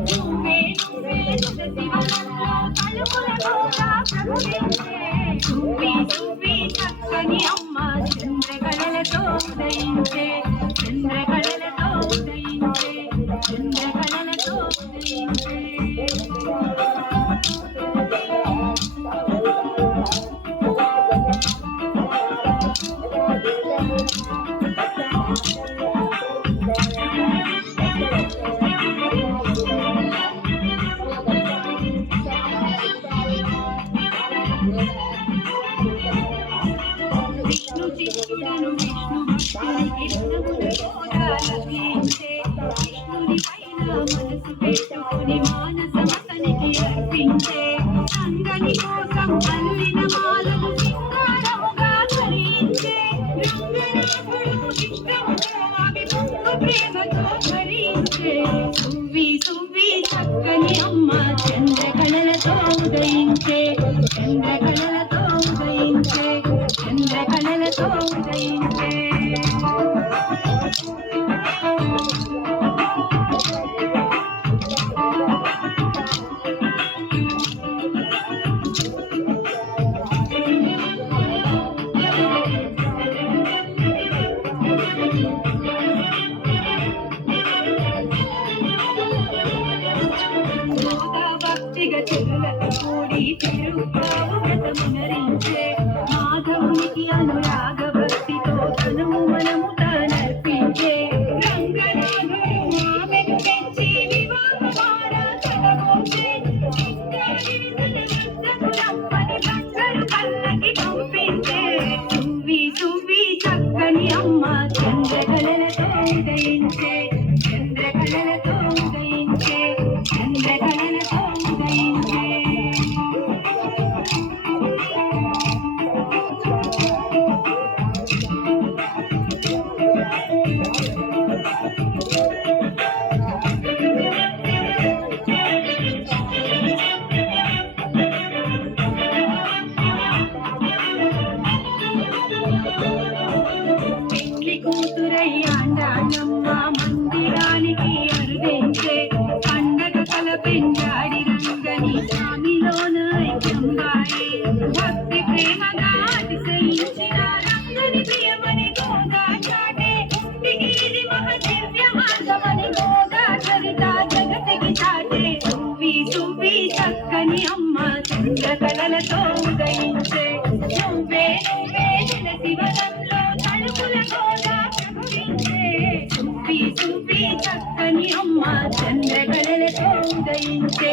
నువ్వే నువ్వే శివనంలో తలుపులకోగా ప్రవహించే నువ్వే నువ్వే చక్కని అమ్మ చంద్రకళలతో ఉదయించే చంద్రకళలతో ఉదయించే చంద్రకళలతో ఉదయించే విష్ణు చిత్తుడను విష్ణు భక్తునికి లభించే విష్ణుని పైన మనసు పెట్టుకుని మానసమతనికి అర్పించే అంగని కోసం అల్లిన మాలను సింగారముగా ధరించే రంగనాథుడు ఇష్టముతో అవి ముందు ప్రేమతో భరించే సువ్వి సువ్వి చక్కని అమ్మ చంద్రకళలతో ఉదయించే చంద్రకళలతో ఉదయించే చంద్రకళలతో ఉదయించే భక్తిగా చెరులతో కూడి తిరుగావు వ్రతమునరించే మాధవునికి అనురాగ భక్తితో తనము మనము తానర్పించే రంగనాథుడు ఆమెకు పెంచి వివాహమాడ తనమోచే చిత్రాగిరి తన వద్దకు రమ్మని బంగారు కళ్ళకి పంపించే సువ్వి సువ్వి చక్కని అమ్మ చంద్రకళలతో ఉదయించే చంద్రకళలతో ఉదయించే చంద్రకళలతో ఉదయించే కూతురయ్యాండానమ్మ మందిరానికి అరుదించే పండగ కల పెంచాడి రంగని స్వామిలోన ఐక్యంగాయే భక్తి ప్రేమగా అతిశయించిన రంగని ప్రియమని గోగా చాటే దిగిరి మహదివ్య మార్గమని గోగా చరిత జగతికి చాటే సువ్వి సువ్వి చక్కని అమ్మ చంద్రకళలతో ఉదయించే నువ్వే నువ్వే శివనంలో తలుపుల గోగా సువ్వి సువ్వి చక్కని అమ్మ చంద్రకళలతో ఉదయించే